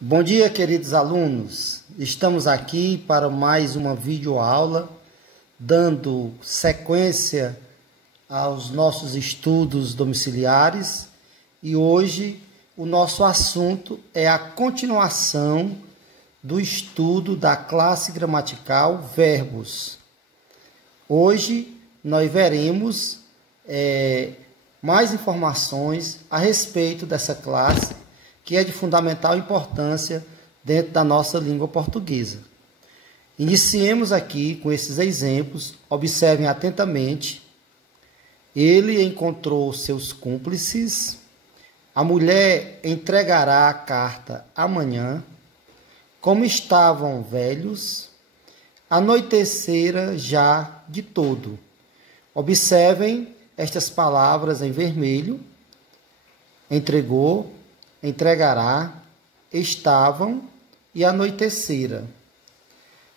Bom dia, queridos alunos. Estamos aqui para mais uma videoaula, dando sequência aos nossos estudos domiciliares. E hoje o nosso assunto é a continuação do estudo da classe gramatical verbos. Hoje nós veremos mais informações a respeito dessa classe, que é de fundamental importância dentro da nossa língua portuguesa. Iniciemos aqui com esses exemplos. Observem atentamente. Ele encontrou seus cúmplices. A mulher entregará a carta amanhã. Como estavam velhos. Anoitecera já de todo. Observem estas palavras em vermelho. Entregou, entregará, estavam e anoitecera.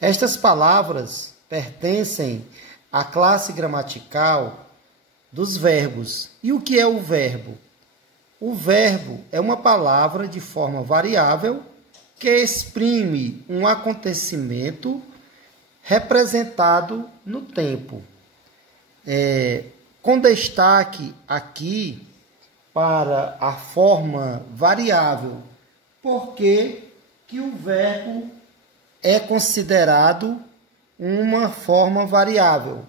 Estas palavras pertencem à classe gramatical dos verbos. E o que é o verbo? O verbo é uma palavra de forma variável que exprime um acontecimento representado no tempo. Com destaque aqui para a forma variável. Por que o verbo é considerado uma forma variável?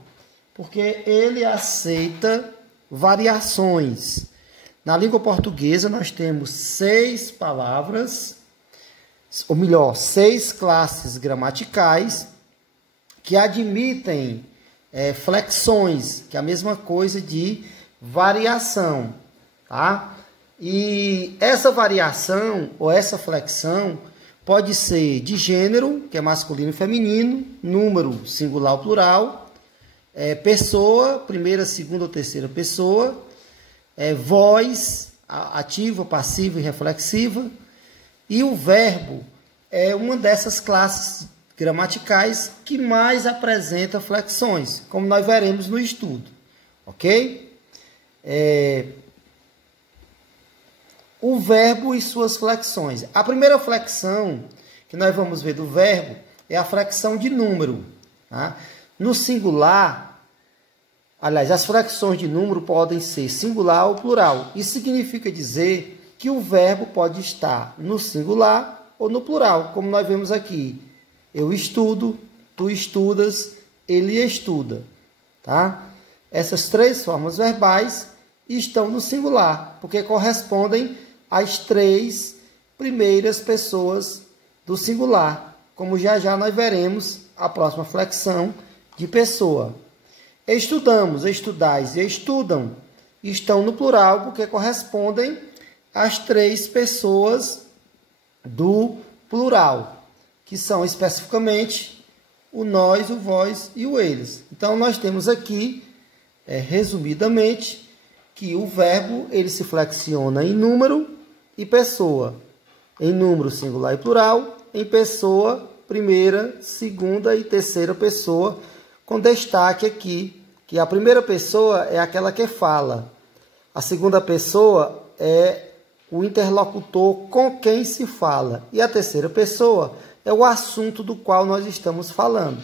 Porque ele aceita variações. Na língua portuguesa nós temos 6 palavras, ou melhor, 6 classes gramaticais que admitem flexões, que é a mesma coisa de variação. Tá? E essa variação ou essa flexão pode ser de gênero, que é masculino e feminino, número singular ou plural, pessoa, primeira, segunda ou terceira pessoa, voz, ativa, passiva e reflexiva, e o verbo é uma dessas classes gramaticais que mais apresenta flexões, como nós veremos no estudo, ok? O verbo e suas flexões. A primeira flexão que nós vamos ver do verbo é a flexão de número. Tá? No singular, aliás, as flexões de número podem ser singular ou plural. Isso significa dizer que o verbo pode estar no singular ou no plural, como nós vemos aqui. Eu estudo, tu estudas, ele estuda. Tá? Essas 3 formas verbais estão no singular, porque correspondem às 3 primeiras pessoas do singular, como já nós veremos a próxima flexão de pessoa. Estudamos, estudais e estudam estão no plural, porque correspondem às 3 pessoas do plural, que são especificamente o nós, o vós e o eles. Então, nós temos aqui, resumidamente, que o verbo ele se flexiona em número e pessoa. Em número singular e plural, em pessoa, primeira, segunda e terceira pessoa, com destaque aqui, que a primeira pessoa é aquela que fala. A segunda pessoa é o interlocutor com quem se fala. E a terceira pessoa é o assunto do qual nós estamos falando.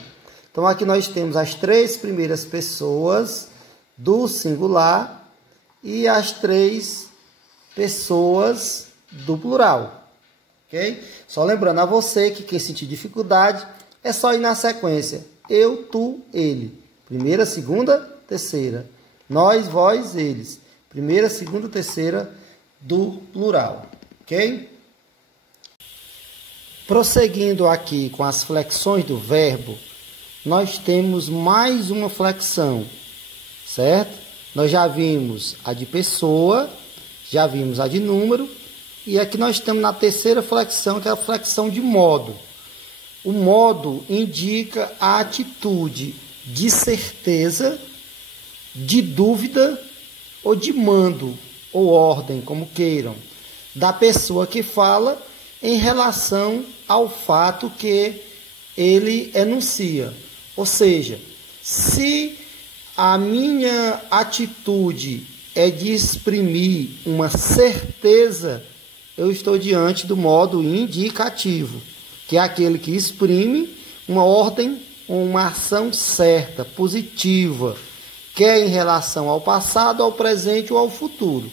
Então, aqui nós temos as 3 primeiras pessoas do singular e as 3 pessoas do plural, ok? Só lembrando a você que quem sentir dificuldade é só ir na sequência. Eu, tu, ele. Primeira, segunda, terceira. Nós, vós, eles. Primeira, segunda, terceira do plural, ok? Prosseguindo aqui com as flexões do verbo, nós temos mais uma flexão, certo? Nós já vimos a de pessoa, já vimos a de número, e aqui nós estamos na terceira flexão, que é a flexão de modo. O modo indica a atitude de certeza, de dúvida ou de mando ou ordem, como queiram, da pessoa que fala em relação ao fato que ele enuncia. Ou seja, se a minha atitude é de exprimir uma certeza eu estou diante do modo indicativo, que é aquele que exprime uma ordem ou uma ação certa, positiva, quer em relação ao passado, ao presente ou ao futuro.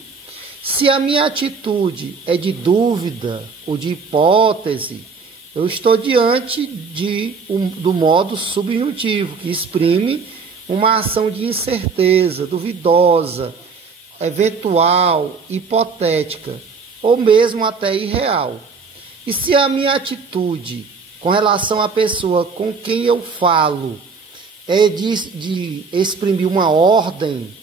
Se a minha atitude é de dúvida ou de hipótese, eu estou diante do modo subjuntivo, que exprime uma ação de incerteza, duvidosa, eventual, hipotética, ou mesmo até irreal. E se a minha atitude com relação à pessoa com quem eu falo é de exprimir uma ordem,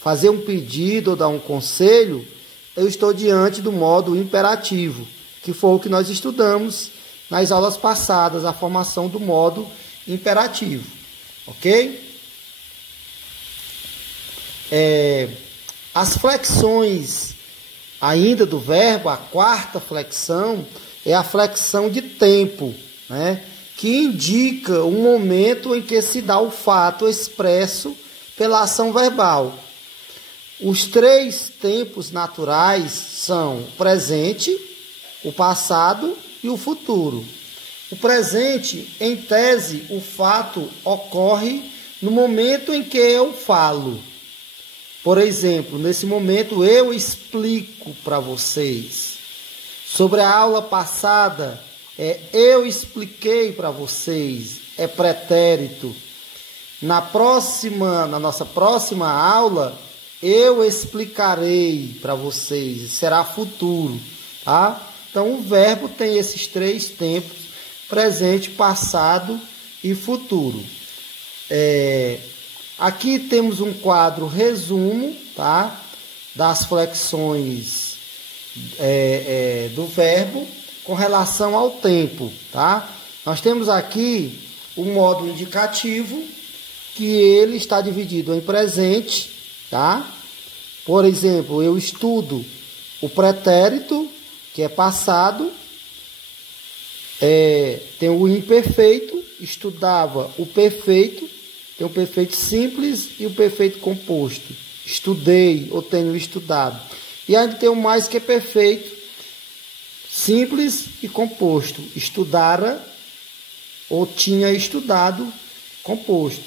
fazer um pedido ou dar um conselho, eu estou diante do modo imperativo, que foi o que nós estudamos nas aulas passadas, a formação do modo imperativo. Ok? As flexões ainda do verbo, a quarta flexão, é a flexão de tempo, né? Que indica o momento em que se dá o fato expresso pela ação verbal. Os 3 tempos naturais são o presente, o passado e o futuro. O presente, em tese, o fato ocorre no momento em que eu falo. Por exemplo, nesse momento eu explico para vocês. Sobre a aula passada, eu expliquei para vocês, é pretérito. Na nossa próxima aula, eu explicarei para vocês, será futuro, tá? Então, o verbo tem esses 3 tempos, presente, passado e futuro. Aqui temos um quadro resumo, tá? Das flexões do verbo com relação ao tempo, tá? Nós temos aqui o modo indicativo, que ele está dividido em presente, tá? Por exemplo, eu estudo o pretérito, que é passado, tem o imperfeito, estudava o perfeito, tem o perfeito simples e o perfeito composto. Estudei ou tenho estudado. E ainda tem o mais que é perfeito, simples e composto. Estudara ou tinha estudado, composto.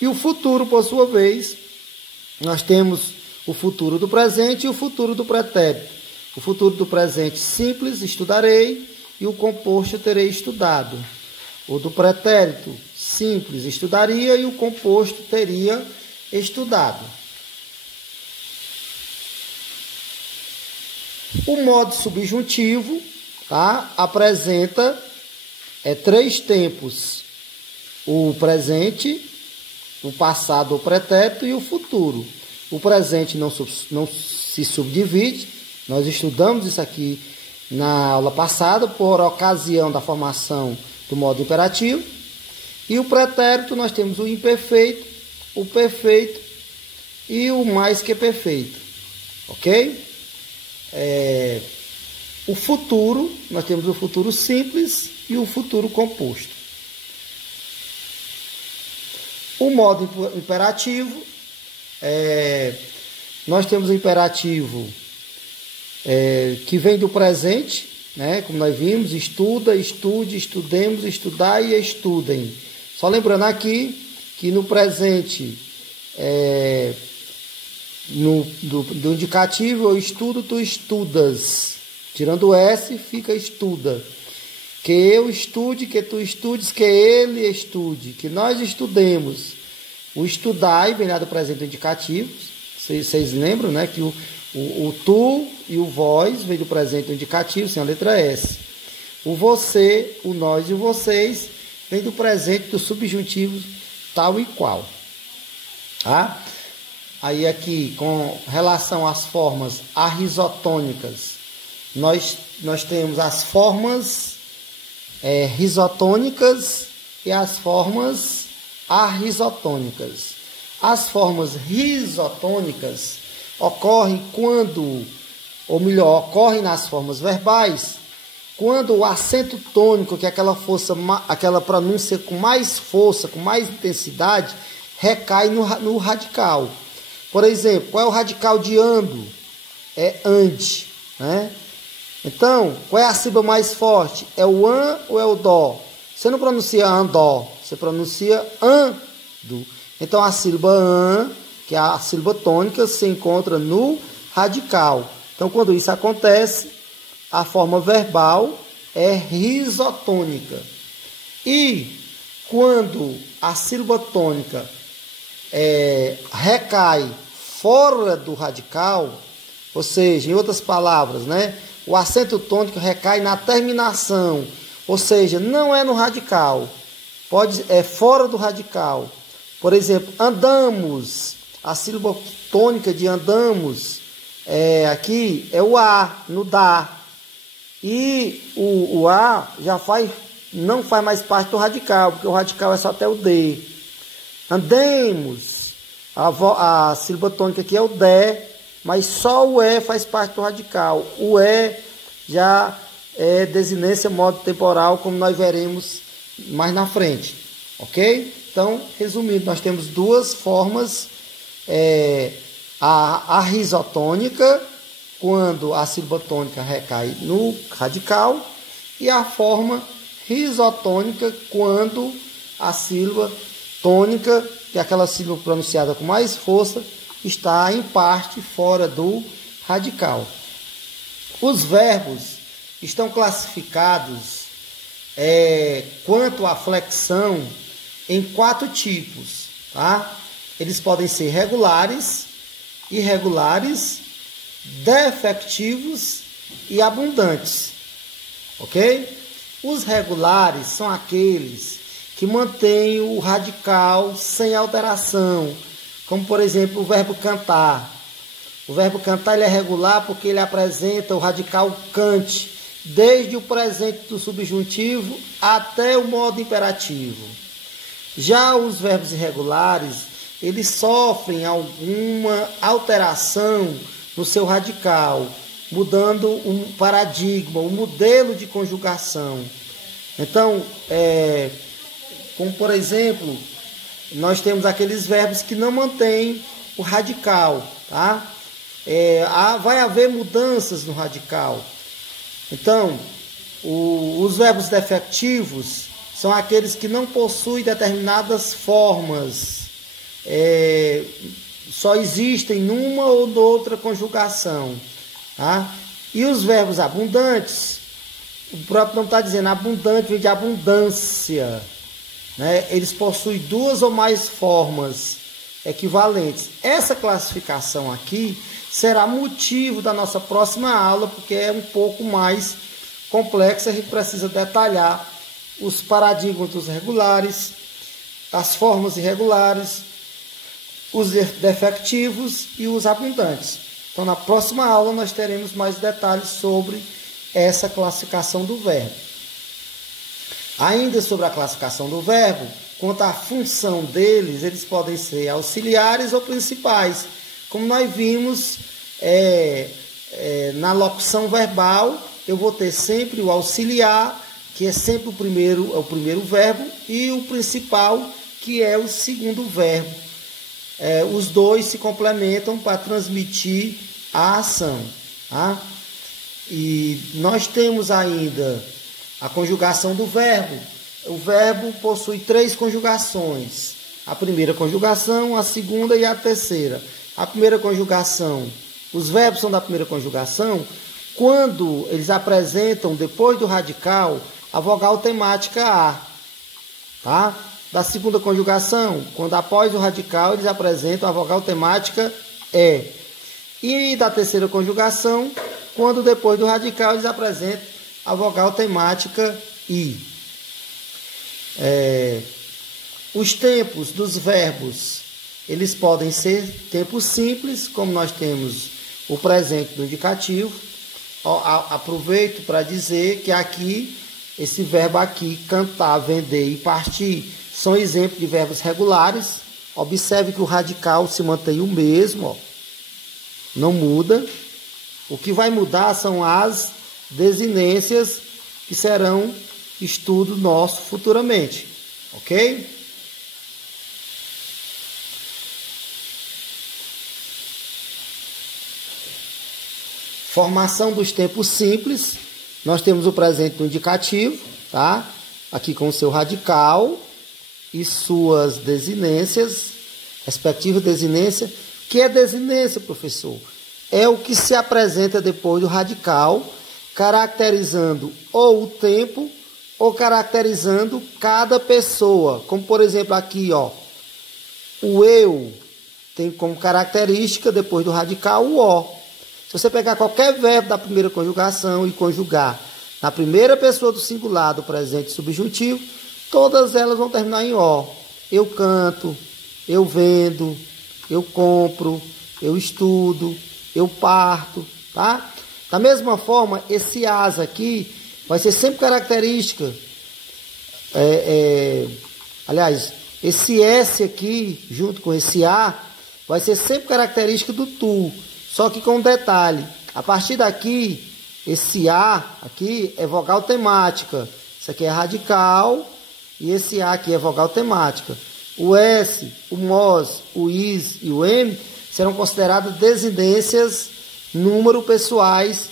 E o futuro, por sua vez, nós temos o futuro do presente e o futuro do pretérito. O futuro do presente simples, estudarei, e o composto terei estudado. O do pretérito simples, estudaria, e o composto teria estudado. O modo subjuntivo, tá, apresenta 3 tempos: o presente, o passado, o pretérito e o futuro. O presente não se subdivide, nós estudamos isso aqui na aula passada, por ocasião da formação do modo imperativo. E o pretérito nós temos o imperfeito, o perfeito e o mais que perfeito. Ok? O futuro, nós temos o futuro simples e o futuro composto. O modo imperativo, nós temos o imperativo que vem do presente, né? Como nós vimos, estuda, estude, estudemos, estudai e estudem. Só lembrando aqui que no presente, do indicativo, eu estudo, tu estudas. Tirando o S, fica estuda. Que eu estude, que tu estudes, que ele estude, que nós estudemos. O estudai vem lá do presente do indicativo. Vocês lembram, né? Que o tu e o vós vem do presente do indicativo, sem a letra S. O você, o nós e o vocês vem do presente do subjuntivo tal e qual. Tá? Aí aqui, com relação às formas arrisotônicas, nós temos as formas risotônicas e as formas arrisotônicas. As formas risotônicas ocorrem ocorrem nas formas verbais, quando o acento tônico, que é aquela pronúncia com mais força, com mais intensidade, recai no radical. Por exemplo, qual é o radical de ando? É ande, né? Então, qual é a sílaba mais forte? É o an ou é o dó? Você não pronuncia andó, você pronuncia ando. Então, a sílaba an, que é a sílaba tônica, se encontra no radical. Então, quando isso acontece, a forma verbal é risotônica. E quando a sílaba tônica recai fora do radical, ou seja, em outras palavras, né, o acento tônico recai na terminação, ou seja, não é no radical, é fora do radical. Por exemplo, andamos, a sílaba tônica de andamos aqui é o A, no dá. E o A não faz mais parte do radical, porque o radical é só até o D. Andemos, a sílaba tônica aqui é o DE, mas só o E faz parte do radical. O E já é desinência modo temporal, como nós veremos mais na frente. Ok? Então, resumindo, nós temos duas formas. A risotônica, quando a sílaba tônica recai no radical, e a forma risotônica, quando a sílaba tônica, que é aquela sílaba pronunciada com mais força, está em parte fora do radical. Os verbos estão classificados quanto à flexão em 4 tipos, tá? Eles podem ser regulares, irregulares, defectivos e abundantes, ok? Os regulares são aqueles que mantêm o radical sem alteração, como por exemplo o verbo cantar. O verbo cantar ele é regular porque ele apresenta o radical cante, desde o presente do subjuntivo até o modo imperativo. Já os verbos irregulares, eles sofrem alguma alteração no seu radical, mudando um paradigma, um modelo de conjugação. Então, como por exemplo, nós temos aqueles verbos que não mantêm o radical, tá? Vai haver mudanças no radical. Então, os verbos defectivos são aqueles que não possuem determinadas formas, só existem numa ou noutra conjugação, tá? E os verbos abundantes, o próprio nome está dizendo, abundante vem de abundância, né? Eles possuem 2 ou mais formas equivalentes. Essa classificação aqui será motivo da nossa próxima aula, porque é um pouco mais complexa, a gente precisa detalhar os paradigmas dos regulares, as formas irregulares, os defectivos e os abundantes. Então, na próxima aula, nós teremos mais detalhes sobre essa classificação do verbo. Ainda sobre a classificação do verbo, quanto à função deles, eles podem ser auxiliares ou principais. Como nós vimos na locução verbal, eu vou ter sempre o auxiliar, que é sempre o primeiro verbo, e o principal, que é o segundo verbo. Os dois se complementam para transmitir a ação, tá? E nós temos ainda a conjugação do verbo. O verbo possui 3 conjugações. A primeira conjugação, a segunda e a terceira. A primeira conjugação, os verbos são da primeira conjugação quando eles apresentam, depois do radical, a vogal temática A, tá? Da segunda conjugação, quando após o radical eles apresentam a vogal temática E. E da terceira conjugação, quando depois do radical eles apresentam a vogal temática I. Os tempos dos verbos, eles podem ser tempos simples, como nós temos o presente do indicativo. Aproveito para dizer que aqui, esse verbo aqui, cantar, vender e partir, são exemplos de verbos regulares. Observe que o radical se mantém o mesmo, não muda. O que vai mudar são as desinências que serão estudo nosso futuramente, ok? Formação dos tempos simples. Nós temos o presente do indicativo, tá? Aqui com o seu radical e suas desinências, respectiva desinência. Que é desinência, professor? É o que se apresenta depois do radical, caracterizando ou o tempo ou caracterizando cada pessoa. Como, por exemplo, aqui, ó, o eu tem como característica, depois do radical, o ó. Se você pegar qualquer verbo da primeira conjugação e conjugar na primeira pessoa do singular, do presente subjuntivo, todas elas vão terminar em ó. Eu canto, eu vendo, eu compro, eu estudo, eu parto, tá? Da mesma forma, esse as aqui vai ser sempre característica. Aliás, esse S aqui, junto com esse A, vai ser sempre característica do tu. Só que com um detalhe. A partir daqui, esse A aqui é vogal temática. Isso aqui é radical. E esse A aqui é vogal temática. O S, o MOS, o IS e o M serão considerados desinências número pessoais,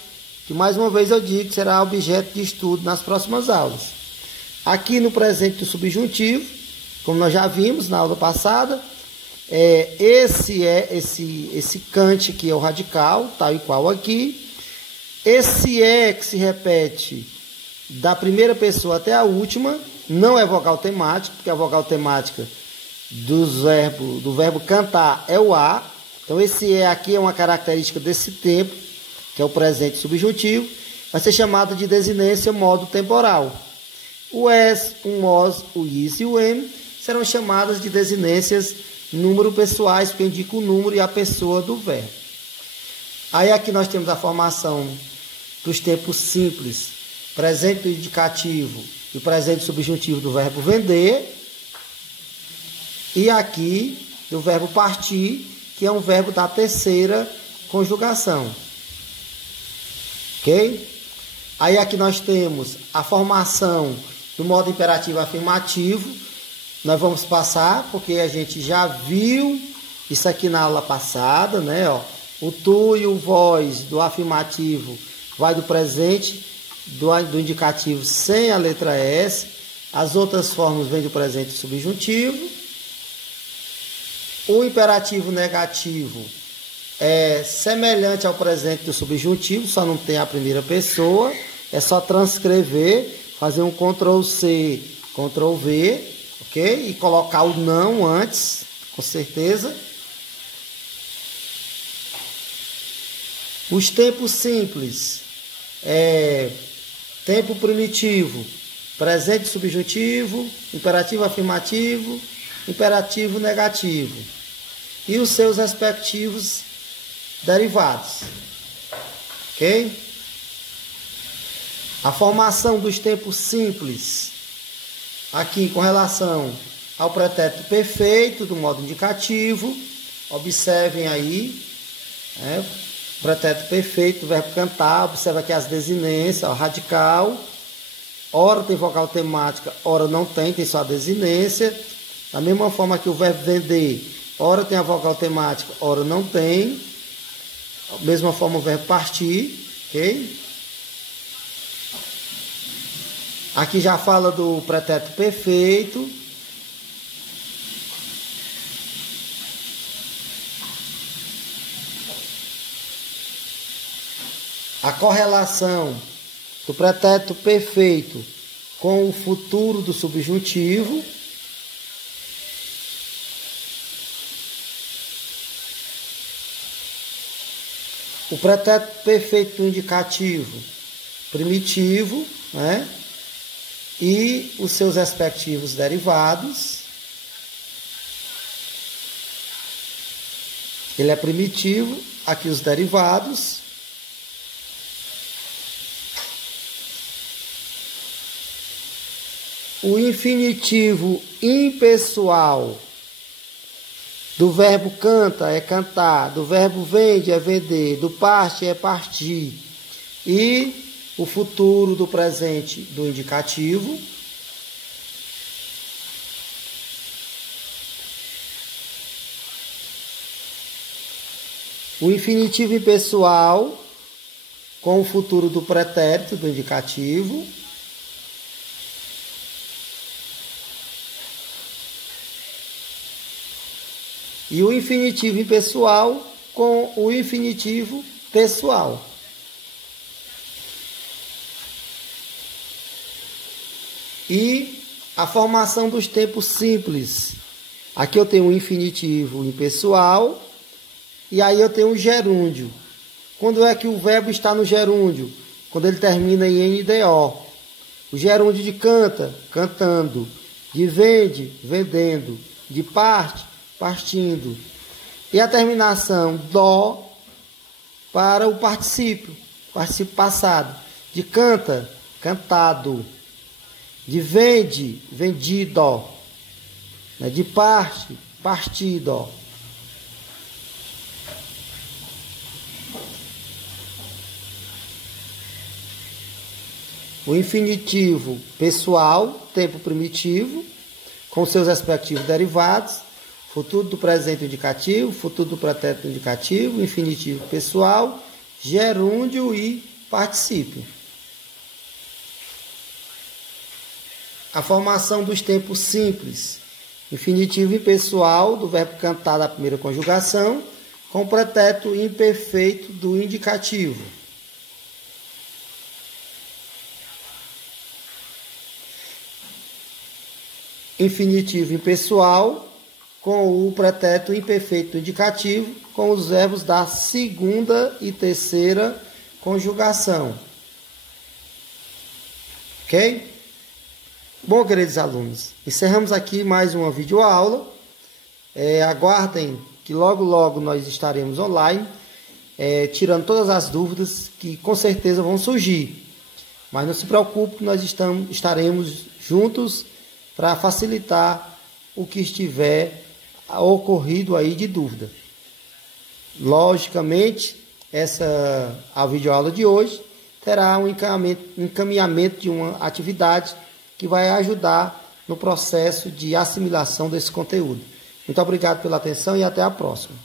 que mais uma vez eu digo que será objeto de estudo nas próximas aulas. Aqui no presente do subjuntivo, como nós já vimos na aula passada, esse Kant que é o radical, tal e qual aqui. Esse que se repete da primeira pessoa até a última, não é vogal temática, porque a vogal temática do verbo cantar é o A. Então esse aqui é uma característica desse tempo, que é o presente subjuntivo, vai ser chamado de desinência modo temporal. O S, o MOS, o IS e o M serão chamadas de desinências número pessoais, porque indica o número e a pessoa do verbo. Aí aqui nós temos a formação dos tempos simples, presente do indicativo e presente subjuntivo do verbo vender. E aqui do verbo partir, que é um verbo da terceira conjugação. Ok? Aí aqui nós temos a formação do modo imperativo afirmativo. Nós vamos passar, porque a gente já viu isso aqui na aula passada, né? Ó, o tu e o vós do afirmativo vai do presente, do indicativo sem a letra S. As outras formas vêm do presente subjuntivo. O imperativo negativo é semelhante ao presente do subjuntivo, só não tem a primeira pessoa. É só transcrever, fazer um Ctrl+C, Ctrl+V, ok? E colocar o não antes, com certeza. Os tempos simples, tempo primitivo, presente subjuntivo, imperativo afirmativo, imperativo negativo e os seus respectivos derivados, ok? A formação dos tempos simples, aqui com relação ao pretérito perfeito do modo indicativo, observem aí, pretérito perfeito do verbo cantar, observa aqui as desinências, ó, radical, ora tem vogal temática, ora não tem, tem só a desinência. Da mesma forma que o verbo vender, ora tem a vogal temática, ora não tem. Da mesma forma o verbo partir, ok? Aqui já fala do pretérito perfeito. A correlação do pretérito perfeito com o futuro do subjuntivo. O pretérito perfeito do indicativo primitivo, né? E os seus respectivos derivados. Ele é primitivo, aqui os derivados. O infinitivo impessoal do verbo canta é cantar, do verbo vende é vender, do parte é partir. E o futuro do presente do indicativo. O infinitivo impessoal com o futuro do pretérito, do indicativo. E o infinitivo impessoal com o infinitivo pessoal. E a formação dos tempos simples. Aqui eu tenho o infinitivo impessoal e aí eu tenho o gerúndio. Quando é que o verbo está no gerúndio? Quando ele termina em NDO. O gerúndio de canta, cantando. De vende, vendendo. De parte, partindo. E a terminação dó para o particípio passado. De canta, cantado. De vende, vendido. De parte, partido. O infinitivo pessoal, tempo primitivo, com seus respectivos derivados, futuro do presente indicativo, futuro do pretérito indicativo, infinitivo pessoal, gerúndio e particípio. A formação dos tempos simples, infinitivo impessoal do verbo cantar da primeira conjugação, com o pretérito imperfeito do indicativo. Infinitivo impessoal com o pretérito imperfeito do indicativo, com os verbos da segunda e terceira conjugação. Ok? Bom, queridos alunos, encerramos aqui mais uma videoaula. Aguardem que logo, logo nós estaremos online, tirando todas as dúvidas que com certeza vão surgir. Mas não se preocupe, nós estaremos juntos para facilitar o que estiver ocorrido aí de dúvida. Logicamente, a videoaula de hoje terá um encaminhamento de uma atividade que vai ajudar no processo de assimilação desse conteúdo. Muito obrigado pela atenção e até a próxima.